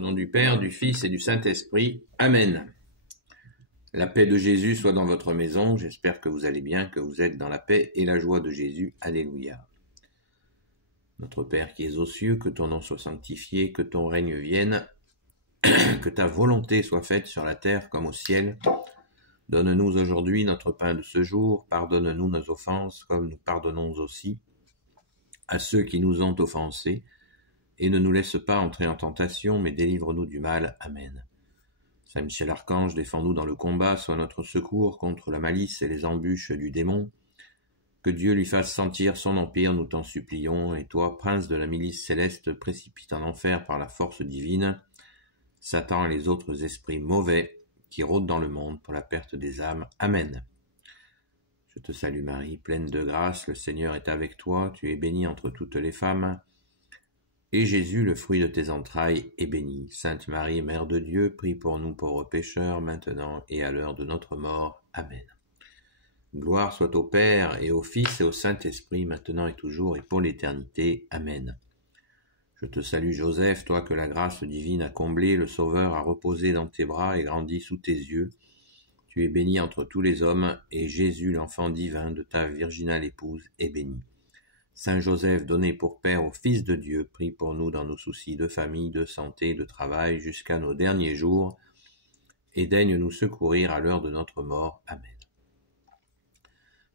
Au nom du Père, du Fils et du Saint-Esprit. Amen. La paix de Jésus soit dans votre maison. J'espère que vous allez bien, que vous êtes dans la paix et la joie de Jésus. Alléluia. Notre Père qui es aux cieux, que ton nom soit sanctifié, que ton règne vienne, que ta volonté soit faite sur la terre comme au ciel. Donne-nous aujourd'hui notre pain de ce jour. Pardonne-nous nos offenses comme nous pardonnons aussi à ceux qui nous ont offensés. Et ne nous laisse pas entrer en tentation, mais délivre-nous du mal. Amen. Saint Michel Archange, défends-nous dans le combat, sois notre secours contre la malice et les embûches du démon. Que Dieu lui fasse sentir son empire, nous t'en supplions. Et toi, prince de la milice céleste, précipite en enfer par la force divine Satan et les autres esprits mauvais qui rôdent dans le monde pour la perte des âmes. Amen. Je te salue Marie, pleine de grâce, le Seigneur est avec toi, tu es bénie entre toutes les femmes. Et Jésus, le fruit de tes entrailles, est béni. Sainte Marie, Mère de Dieu, prie pour nous pauvres pécheurs, maintenant et à l'heure de notre mort. Amen. Gloire soit au Père, et au Fils, et au Saint-Esprit, maintenant et toujours, et pour l'éternité. Amen. Je te salue Joseph, toi que la grâce divine a comblé, le Sauveur a reposé dans tes bras et grandi sous tes yeux. Tu es béni entre tous les hommes, et Jésus, l'enfant divin de ta virginale épouse, est béni. Saint Joseph, donné pour Père au Fils de Dieu, prie pour nous dans nos soucis de famille, de santé, de travail, jusqu'à nos derniers jours, et daigne nous secourir à l'heure de notre mort. Amen.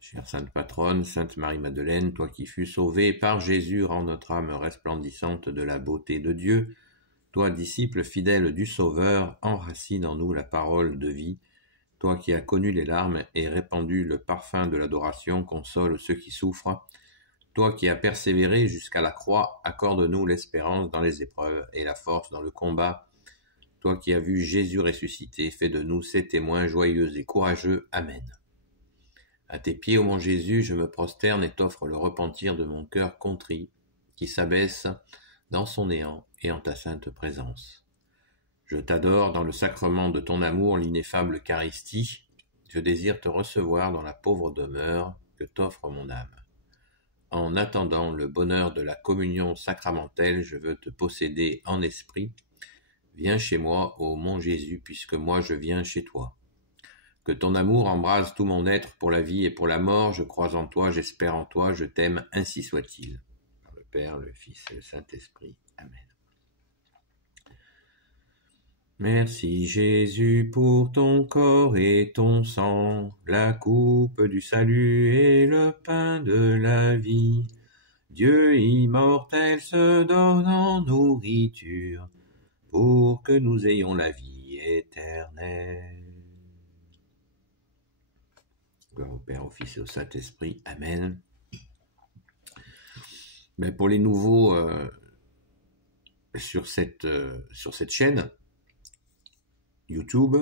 Chère Sainte Patronne, Sainte Marie-Madeleine, toi qui fus sauvée par Jésus, rends notre âme resplendissante de la beauté de Dieu. Toi, disciple fidèle du Sauveur, enracine en nous la parole de vie. Toi qui as connu les larmes et répandu le parfum de l'adoration, console ceux qui souffrent. Toi qui as persévéré jusqu'à la croix, accorde-nous l'espérance dans les épreuves et la force dans le combat. Toi qui as vu Jésus ressuscité, fais de nous ses témoins joyeux et courageux. Amen. À tes pieds, ô mon Jésus, je me prosterne et t'offre le repentir de mon cœur contrit, qui s'abaisse dans son néant et en ta sainte présence. Je t'adore dans le sacrement de ton amour, l'ineffable Eucharistie. Je désire te recevoir dans la pauvre demeure que t'offre mon âme. En attendant le bonheur de la communion sacramentelle, je veux te posséder en esprit. Viens chez moi, ô mon Jésus, puisque moi je viens chez toi. Que ton amour embrase tout mon être pour la vie et pour la mort. Je crois en toi, j'espère en toi, je t'aime, ainsi soit-il. Par le Père, le Fils et le Saint-Esprit. Amen. Merci Jésus pour ton corps et ton sang, la coupe du salut et le pain de la vie. Dieu immortel se donne en nourriture pour que nous ayons la vie éternelle. Gloire au Père, au Fils et au Saint-Esprit. Amen. Mais pour les nouveaux sur cette chaîne YouTube,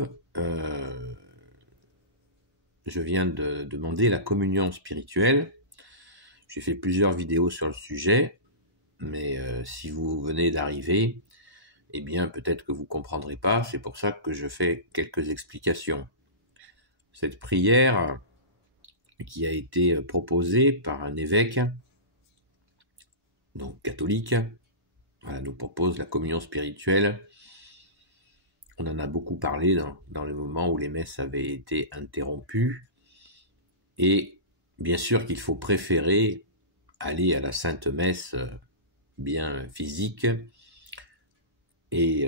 je viens de demander la communion spirituelle. J'ai fait plusieurs vidéos sur le sujet, mais si vous venez d'arriver, eh bien peut-être que vous ne comprendrez pas, c'est pour ça que je fais quelques explications. Cette prière qui a été proposée par un évêque, donc catholique, voilà, nous propose la communion spirituelle. On en a beaucoup parlé dans le moment où les messes avaient été interrompues. Et bien sûr qu'il faut préférer aller à la Sainte Messe bien physique et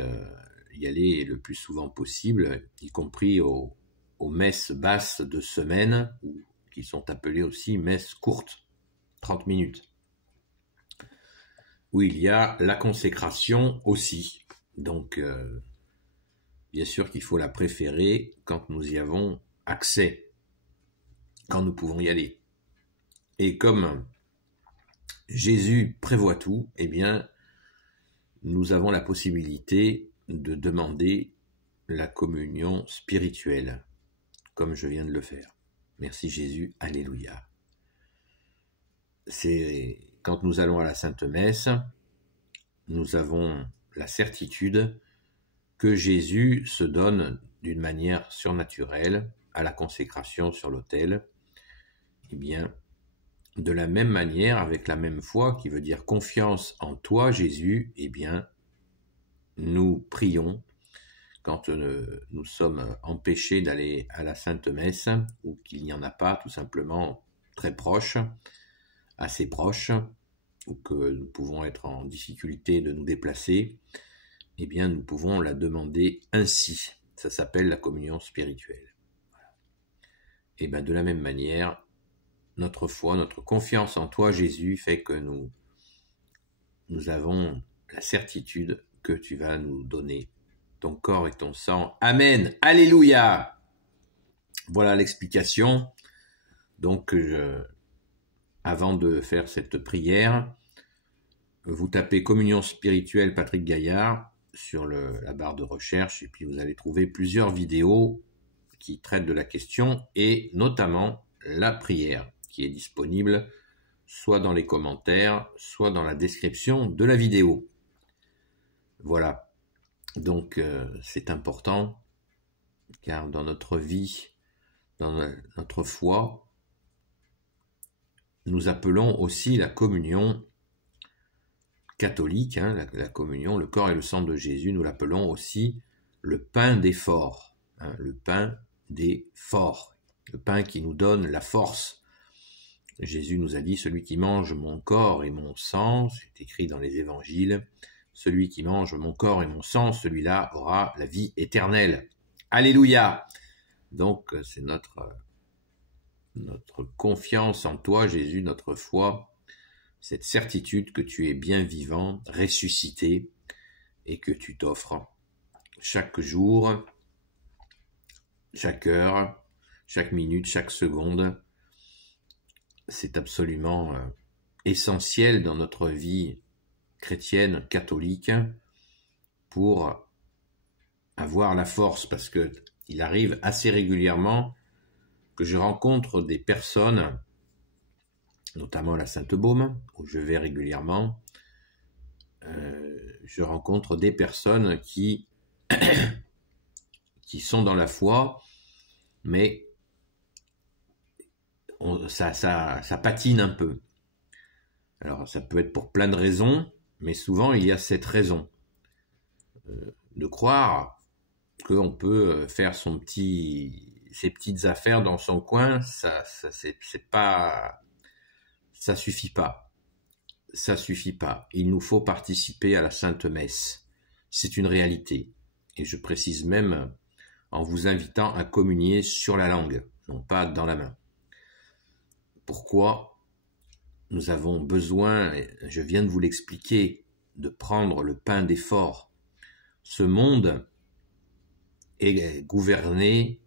y aller le plus souvent possible, y compris aux messes basses de semaine, qui sont appelées aussi messes courtes, 30 minutes, où il y a la consécration aussi. Donc, bien sûr qu'il faut la préférer quand nous y avons accès, quand nous pouvons y aller. Et comme Jésus prévoit tout, eh bien, nous avons la possibilité de demander la communion spirituelle, comme je viens de le faire. Merci Jésus, alléluia. C'est quand nous allons à la Sainte Messe, nous avons la certitude que Jésus se donne d'une manière surnaturelle à la consécration sur l'autel. Eh bien, de la même manière, avec la même foi, qui veut dire confiance en toi, Jésus, eh bien, nous prions, quand nous sommes empêchés d'aller à la Sainte Messe, ou qu'il n'y en a pas, tout simplement très proche, assez proche, ou que nous pouvons être en difficulté de nous déplacer, eh bien nous pouvons la demander ainsi. Ça s'appelle la communion spirituelle. Et bien de la même manière, notre foi, notre confiance en toi, Jésus, fait que nous avons la certitude que tu vas nous donner ton corps et ton sang. Amen. Alléluia. Voilà l'explication. Donc, avant de faire cette prière, vous tapez communion spirituelle Patrick Gaillard sur la barre de recherche et puis vous allez trouver plusieurs vidéos qui traitent de la question et notamment la prière qui est disponible soit dans les commentaires, soit dans la description de la vidéo. Voilà. Donc c'est important car dans notre vie, dans notre foi, nous appelons aussi la communion catholique, la communion, le corps et le sang de Jésus, nous l'appelons aussi le pain des forts, le pain des forts, le pain qui nous donne la force. Jésus nous a dit, celui qui mange mon corps et mon sang, c'est écrit dans les évangiles, celui qui mange mon corps et mon sang, celui-là aura la vie éternelle. Alléluia! Donc c'est notre confiance en toi, Jésus, notre foi, cette certitude que tu es bien vivant, ressuscité, et que tu t'offres chaque jour, chaque heure, chaque minute, chaque seconde. C'est absolument essentiel dans notre vie chrétienne, catholique, pour avoir la force, parce que il arrive assez régulièrement que je rencontre des personnes, notamment à la Sainte-Baume, où je vais régulièrement, je rencontre des personnes qui sont dans la foi, mais ça patine un peu. Alors ça peut être pour plein de raisons, mais souvent il y a cette raison de croire qu'on peut faire ses petites affaires dans son coin, ça suffit pas. Ça suffit pas. Il nous faut participer à la Sainte Messe. C'est une réalité. Et je précise même en vous invitant à communier sur la langue, non pas dans la main. Pourquoi nous avons besoin, je viens de vous l'expliquer, de prendre le pain des forts. Ce monde est gouverné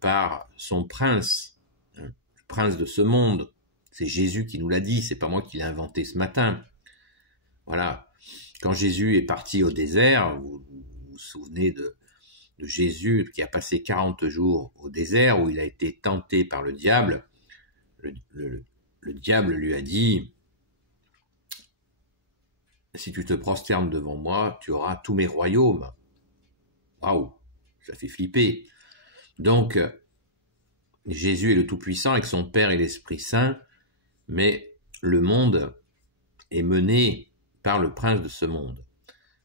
par son prince, le prince de ce monde. C'est Jésus qui nous l'a dit, c'est pas moi qui l'ai inventé ce matin. Voilà. Quand Jésus est parti au désert, vous vous souvenez de Jésus qui a passé 40 jours au désert où il a été tenté par le diable. Le diable lui a dit, si tu te prosternes devant moi, tu auras tous mes royaumes. Waouh, ça fait flipper. Donc, Jésus est le Tout-Puissant avec son Père et l'Esprit Saint, mais le monde est mené par le prince de ce monde.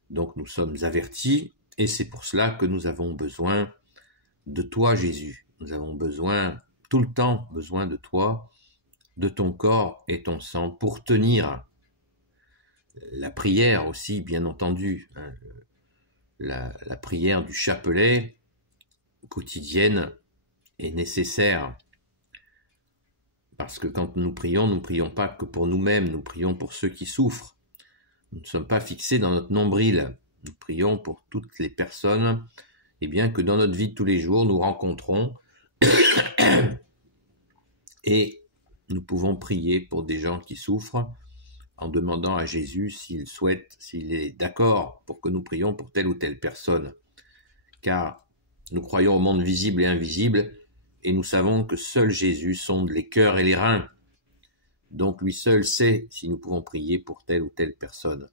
Donc nous sommes avertis, et c'est pour cela que nous avons besoin de toi, Jésus. Nous avons besoin, tout le temps, besoin de toi, de ton corps et ton sang, pour tenir la prière aussi, bien entendu. La prière du chapelet quotidienne est nécessaire. Parce que quand nous ne prions pas que pour nous-mêmes, nous prions pour ceux qui souffrent. Nous ne sommes pas fixés dans notre nombril. Nous prions pour toutes les personnes, et bien que dans notre vie de tous les jours, nous rencontrons et nous pouvons prier pour des gens qui souffrent en demandant à Jésus s'il est d'accord pour que nous prions pour telle ou telle personne. Car nous croyons au monde visible et invisible, et nous savons que seul Jésus sonde les cœurs et les reins. Donc lui seul sait si nous pouvons prier pour telle ou telle personne.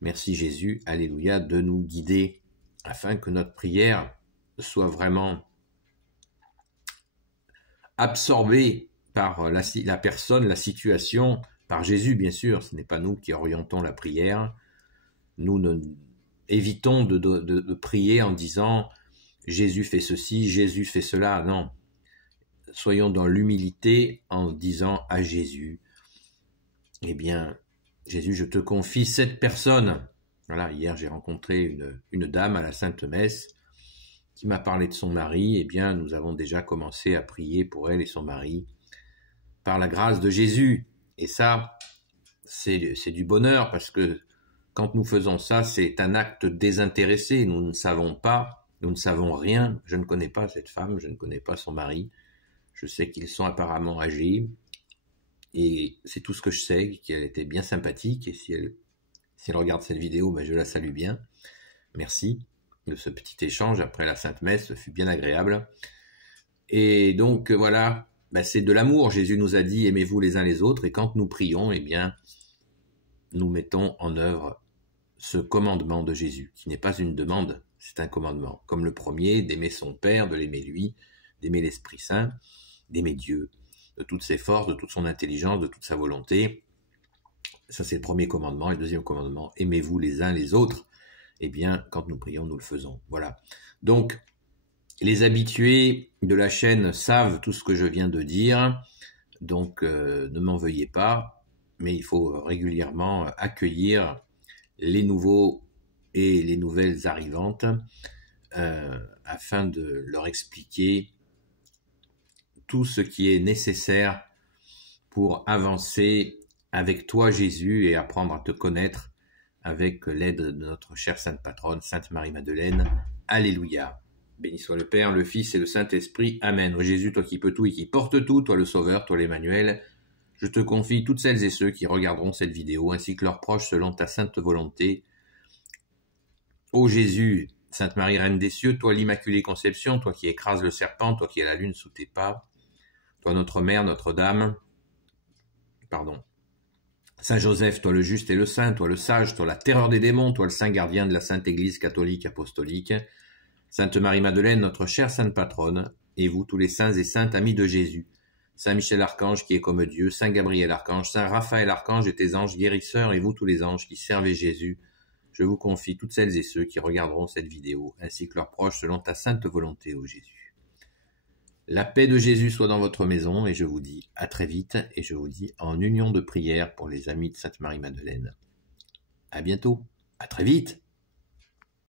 Merci Jésus, alléluia, de nous guider afin que notre prière soit vraiment absorbée par la personne, la situation, par Jésus bien sûr. Ce n'est pas nous qui orientons la prière. Nous évitons de prier en disant « Jésus fait ceci, Jésus fait cela ». Non, soyons dans l'humilité en disant à Jésus « Eh bien, Jésus, je te confie cette personne ». Voilà, hier j'ai rencontré une dame à la Sainte Messe qui m'a parlé de son mari. Eh bien, nous avons déjà commencé à prier pour elle et son mari par la grâce de Jésus. Et ça, c'est du bonheur parce que quand nous faisons ça, c'est un acte désintéressé. Nous ne savons pas, nous ne savons rien. Je ne connais pas cette femme, je ne connais pas son mari. Je sais qu'ils sont apparemment âgés. Et c'est tout ce que je sais, qu'elle était bien sympathique. Et si elle regarde cette vidéo, ben je la salue bien. Merci de ce petit échange après la Sainte Messe, ce fut bien agréable. Et donc voilà, ben c'est de l'amour. Jésus nous a dit aimez-vous les uns les autres. Et quand nous prions, eh bien, nous mettons en œuvre ce commandement de Jésus, qui n'est pas une demande, c'est un commandement. Comme le premier, d'aimer son Père, de l'aimer lui, d'aimer l'Esprit Saint, d'aimer Dieu, de toutes ses forces, de toute son intelligence, de toute sa volonté. Ça, c'est le premier commandement. Et le deuxième commandement, aimez-vous les uns les autres. Eh bien, quand nous prions, nous le faisons. Voilà. Donc, les habitués de la chaîne savent tout ce que je viens de dire. Donc, ne m'en veuillez pas. Mais il faut régulièrement accueillir les nouveaux et les nouvelles arrivantes afin de leur expliquer tout ce qui est nécessaire pour avancer avec toi Jésus et apprendre à te connaître avec l'aide de notre chère Sainte Patronne, Sainte Marie-Madeleine. Alléluia. Béni soit le Père, le Fils et le Saint-Esprit. Amen. Ô Jésus, toi qui peux tout et qui portes tout, toi le Sauveur, toi l'Emmanuel, je te confie toutes celles et ceux qui regarderont cette vidéo, ainsi que leurs proches selon ta sainte volonté. Ô Jésus, Sainte Marie, Reine des cieux, toi l'Immaculée Conception, toi qui écrases le serpent, toi qui as la lune sous tes pas, toi notre Mère, Notre-Dame, Saint Joseph, toi le juste et le saint, toi le sage, toi la terreur des démons, toi le saint gardien de la Sainte Église catholique apostolique, Sainte Marie-Madeleine, notre chère Sainte Patronne, et vous tous les saints et saintes amis de Jésus, Saint Michel Archange qui est comme Dieu, Saint Gabriel Archange, Saint Raphaël Archange et tes anges guérisseurs, et vous tous les anges qui servez Jésus, je vous confie toutes celles et ceux qui regarderont cette vidéo, ainsi que leurs proches selon ta sainte volonté, ô Jésus. La paix de Jésus soit dans votre maison, et je vous dis à très vite, et je vous dis en union de prière pour les amis de Sainte Marie-Madeleine. À bientôt, à très vite.